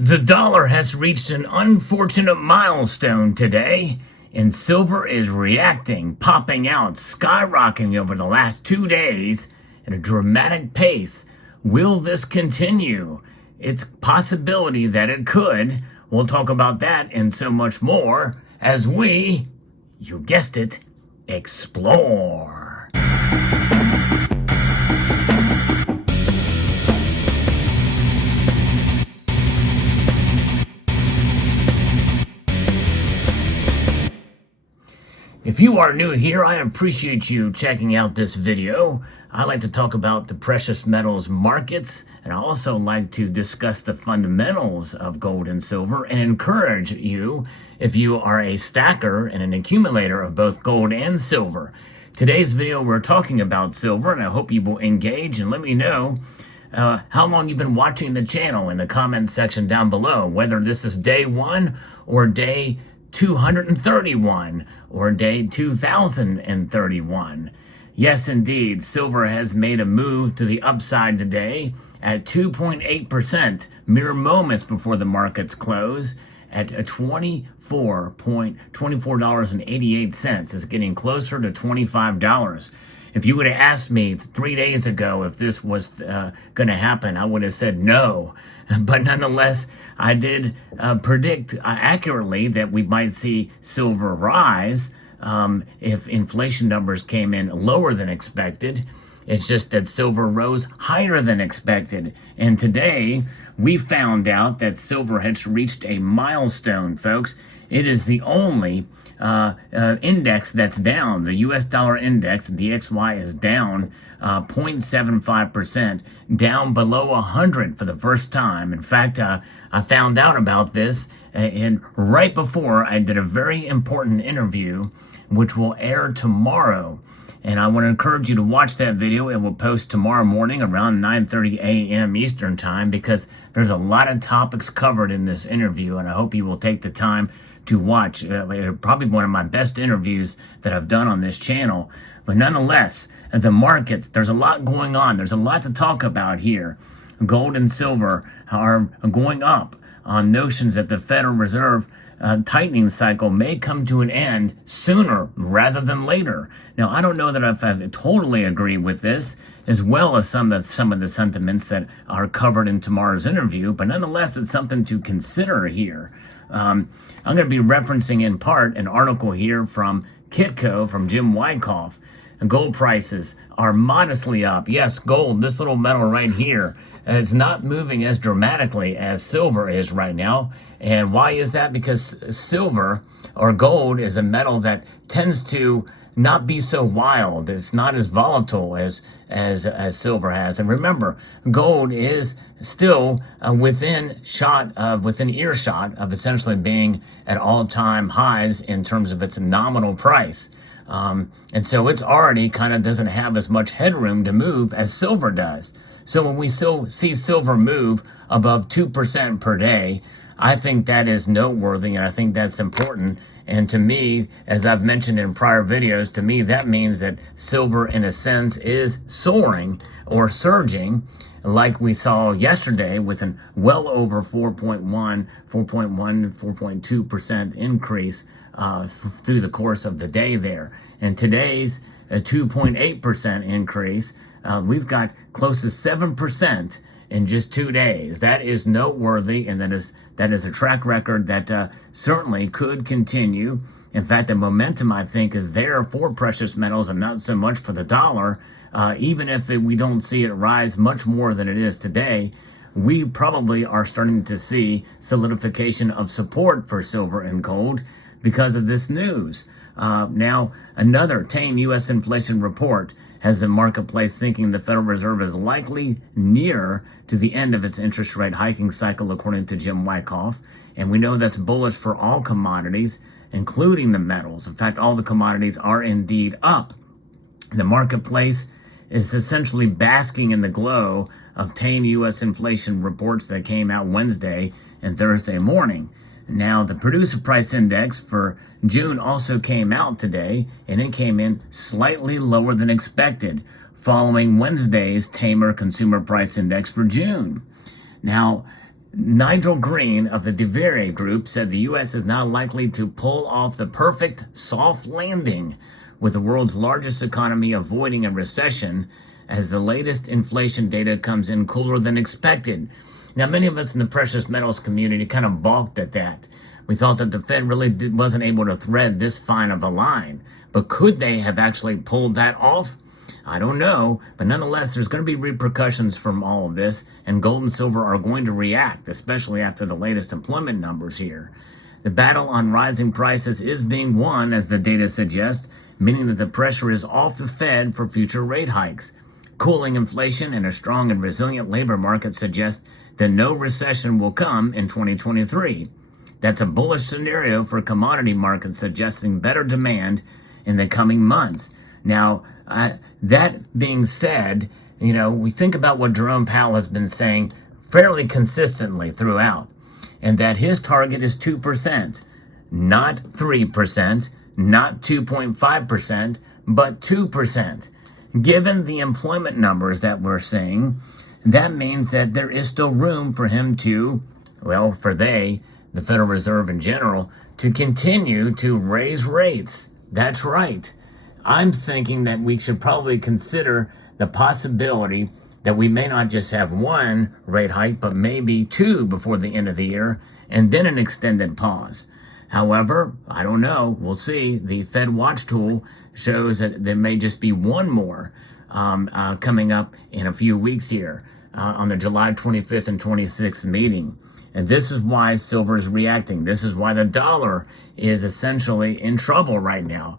The dollar has reached an unfortunate milestone today, and silver is reacting, popping out, skyrocketing over the last 2 days at a dramatic pace. Will this continue? It's a possibility that it could. We'll talk about that and so much more as we, you guessed it, explore. If you are new here, I appreciate you checking out this video. I like to talk about the precious metals markets, and I also like to discuss the fundamentals of gold and silver and encourage you if you are a stacker and an accumulator of both gold and silver. Today's video, we're talking about silver, and I hope you will engage and let me know how long you've been watching the channel in the comment section down below, whether this is day 1 or day 231 or day 2031. Yes, indeed, silver has made a move to the upside today at 2.8%, mere moments before the markets close at $24.88. It's getting closer to $25. If you would have asked me 3 days ago if this was going to happen, I would have said no. But nonetheless, I did predict accurately that we might see silver rise if inflation numbers came in lower than expected. It's just that silver rose higher than expected. And today, we found out that silver has reached a milestone, folks. It is the only index that's down. The US dollar index, the DXY, is down 0.75%, down below 100 for the first time. In fact, I found out about this and right before I did a very important interview, which will air tomorrow. And I want to encourage you to watch that video. It will post tomorrow morning around 9:30 a.m. Eastern Time because there's a lot of topics covered in this interview, and I hope you will take the time to watch. Probably one of my best interviews that I've done on this channel. But nonetheless, the markets, there's a lot going on. There's a lot to talk about here. Gold and silver are going up on notions that the Federal Reserve tightening cycle may come to an end sooner rather than later. Now, I don't know that I totally agree with this, as well as some of the sentiments that are covered in tomorrow's interview, but nonetheless, it's something to consider here. I'm going to be referencing in part an article here from Kitco, from Jim Wyckoff. Gold prices are modestly up. Yes, gold, this little metal right here, is not moving as dramatically as silver is right now. And why is that? Because silver or gold is a metal that tends to not be so wild. It's not as volatile as silver has. And remember, gold is still within earshot of essentially being at all-time highs in terms of its nominal price. And so it's already kind of doesn't have as much headroom to move as silver does. So when we see silver move above 2% per day, I think that is noteworthy, and I think that's important. And to me, as I've mentioned in prior videos, to me that means that silver in a sense is soaring or surging, like we saw yesterday with an well over 4.2% increase through the course of the day there. And today's 2.8% increase, we've got close to 7% in just 2 days. That is noteworthy, and that is a track record that certainly could continue. In fact, the momentum, I think, is there for precious metals and not so much for the dollar. Even if we don't see it rise much more than it is today, we probably are starting to see solidification of support for silver and gold because of this news. Now, another tame U.S. inflation report has the marketplace thinking the Federal Reserve is likely near to the end of its interest rate hiking cycle, according to Jim Wyckoff. And we know that's bullish for all commodities, including the metals. In fact, all the commodities are indeed up. The marketplace is essentially basking in the glow of tame U.S. inflation reports that came out Wednesday and Thursday morning. Now, the producer price index for June also came out today, and it came in slightly lower than expected, following Wednesday's tamer consumer price index for June. Now, Nigel Green of the De Group said the U.S. is now likely to pull off the perfect soft landing, with the world's largest economy avoiding a recession as the latest inflation data comes in cooler than expected. Now, many of us in the precious metals community kind of balked at that. We thought that the Fed really wasn't able to thread this fine of a line. But could they have actually pulled that off? I don't know, but nonetheless, there's going to be repercussions from all of this, and gold and silver are going to react, especially after the latest employment numbers here. The battle on rising prices is being won, as the data suggests, meaning that the pressure is off the Fed for future rate hikes. Cooling inflation and a strong and resilient labor market suggest that no recession will come in 2023. That's a bullish scenario for commodity markets, suggesting better demand in the coming months. Now, that being said, we think about what Jerome Powell has been saying fairly consistently throughout, and that his target is 2%, not 3%, not 2.5%, but 2%. Given the employment numbers that we're seeing, that means that there is still room for him to, the Federal Reserve in general, to continue to raise rates. That's right. I'm thinking that we should probably consider the possibility that we may not just have one rate hike, but maybe two before the end of the year, and then an extended pause. However, I don't know. We'll see. The Fed Watch tool shows that there may just be one more coming up in a few weeks here on the July 25th and 26th meeting. And this is why silver is reacting. This is why the dollar is essentially in trouble right now.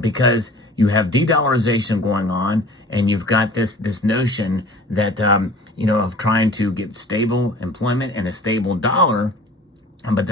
Because you have de-dollarization going on, and you've got this notion that, of trying to get stable employment and a stable dollar. But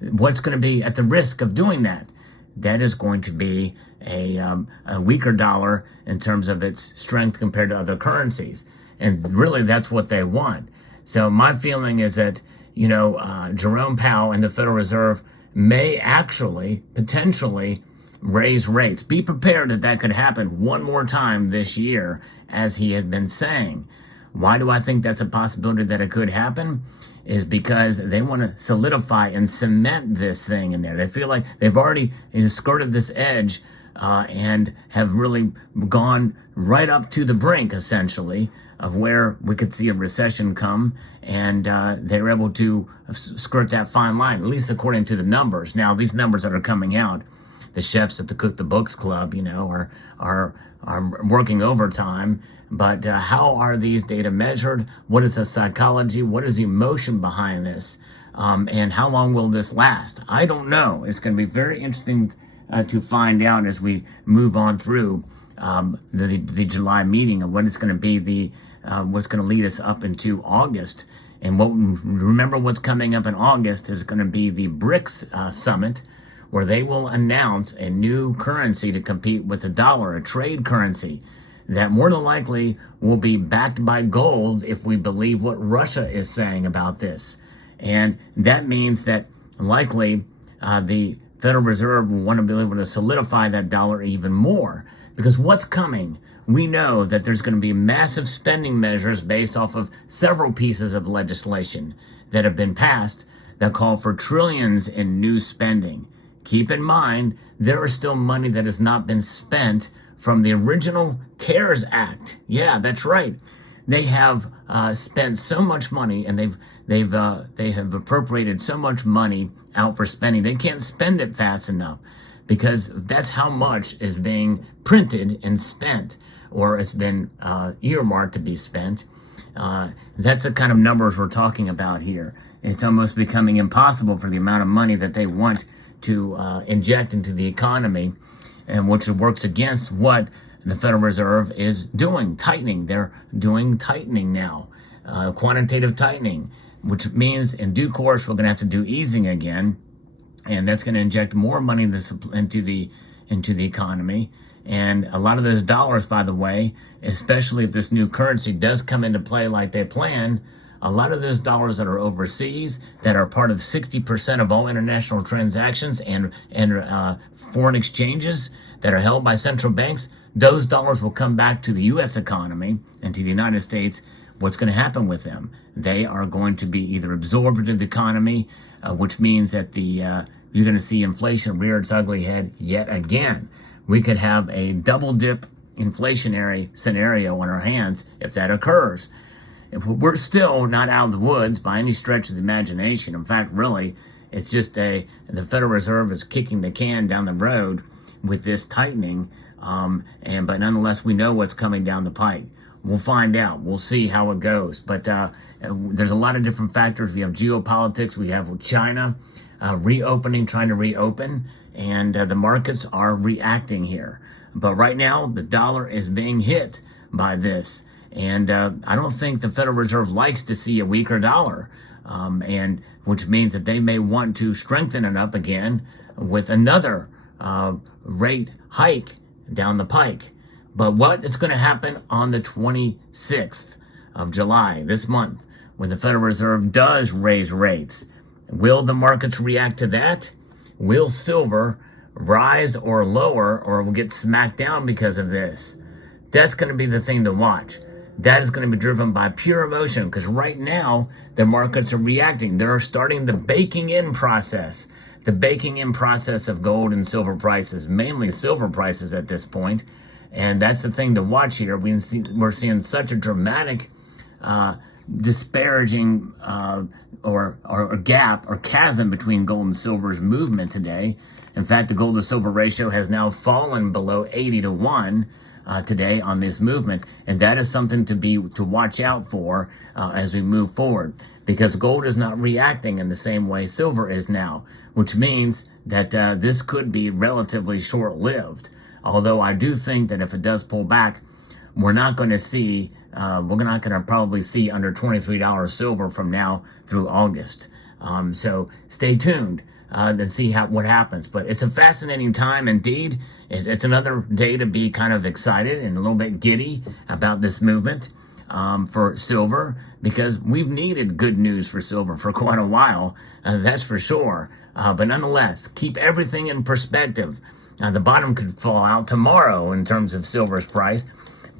what's going to be at the risk of doing that? That is going to be a weaker dollar in terms of its strength compared to other currencies. And really, that's what they want. So my feeling is that, Jerome Powell and the Federal Reserve may actually potentially raise rates. Be prepared that could happen one more time this year, as he has been saying. Why do I think that's a possibility that it could happen? Is because they want to solidify and cement this thing in there. They feel like they've already skirted this edge and have really gone right up to the brink, essentially, of where we could see a recession come, and they were able to skirt that fine line, at least according to the numbers. Now, these numbers that are coming out, the chefs at the Cook the Books Club, are working overtime. But how are these data measured? What is the psychology? What is the emotion behind this? And how long will this last? I don't know. It's going to be very interesting to find out as we move on through the July meeting, and what it's going to be what's going to lead us up into August. And remember what's coming up in August is going to be the BRICS summit, where they will announce a new currency to compete with the dollar, a trade currency that more than likely will be backed by gold if we believe what Russia is saying about this. And that means that likely the Federal Reserve will want to be able to solidify that dollar even more. Because what's coming? We know that there's going to be massive spending measures based off of several pieces of legislation that have been passed that call for trillions in new spending. Keep in mind, there is still money that has not been spent from the original CARES Act. Yeah, that's right. They have spent so much money, and they have appropriated so much money out for spending. They can't spend it fast enough, because that's how much is being printed and spent, or it's been earmarked to be spent. That's the kind of numbers we're talking about here. It's almost becoming impossible for the amount of money that they want to inject into the economy, and which works against what the Federal Reserve is doing, tightening. They're doing tightening now, quantitative tightening, which means in due course we're going to have to do easing again, and that's going to inject more money into the economy. And a lot of those dollars, by the way, especially if this new currency does come into play like they plan, a lot of those dollars that are overseas, that are part of 60% of all international transactions and foreign exchanges that are held by central banks, those dollars will come back to the U.S. economy and to the United States, what's going to happen with them? They are going to be either absorbed into the economy, which means that you're going to see inflation rear its ugly head yet again. We could have a double dip inflationary scenario on our hands if that occurs. If we're still not out of the woods by any stretch of the imagination. In fact, really, it's just the Federal Reserve is kicking the can down the road with this tightening. But nonetheless, we know what's coming down the pike. We'll find out. We'll see how it goes. But there's a lot of different factors. We have geopolitics. We have China reopening, trying to reopen, and the markets are reacting here. But right now, the dollar is being hit by this. And I don't think the Federal Reserve likes to see a weaker dollar, and which means that they may want to strengthen it up again with another rate hike down the pike. But what is going to happen on the 26th of July, this month, when the Federal Reserve does raise rates? Will the markets react to that? Will silver rise or lower, or will get smacked down because of this? That's going to be the thing to watch. That is going to be driven by pure emotion, because right now the markets are reacting. They're starting the baking in process. The baking in process of gold and silver prices, mainly silver prices at this point. And that's the thing to watch here. We're seeing such a dramatic disparaging or gap or chasm between gold and silver's movement today. In fact, the gold to silver ratio has now fallen below 80-1 today on this movement, and that is something to watch out for as we move forward, because gold is not reacting in the same way silver is now, which means that this could be relatively short-lived. Although I do think that if it does pull back, we're not going to see, we're not going to probably see under $23 silver from now through August. So stay tuned and see what happens. But it's a fascinating time indeed. It's another day to be kind of excited and a little bit giddy about this movement for silver, because we've needed good news for silver for quite a while, that's for sure. But nonetheless, keep everything in perspective. The bottom could fall out tomorrow in terms of silver's price,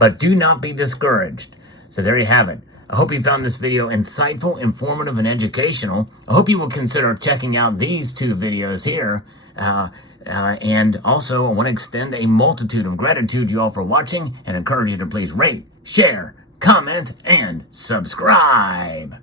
but do not be discouraged. So there you have it. I hope you found this video insightful, informative, and educational. I hope you will consider checking out these two videos here. And also, I want to extend a multitude of gratitude to you all for watching and encourage you to please rate, share, comment, and subscribe.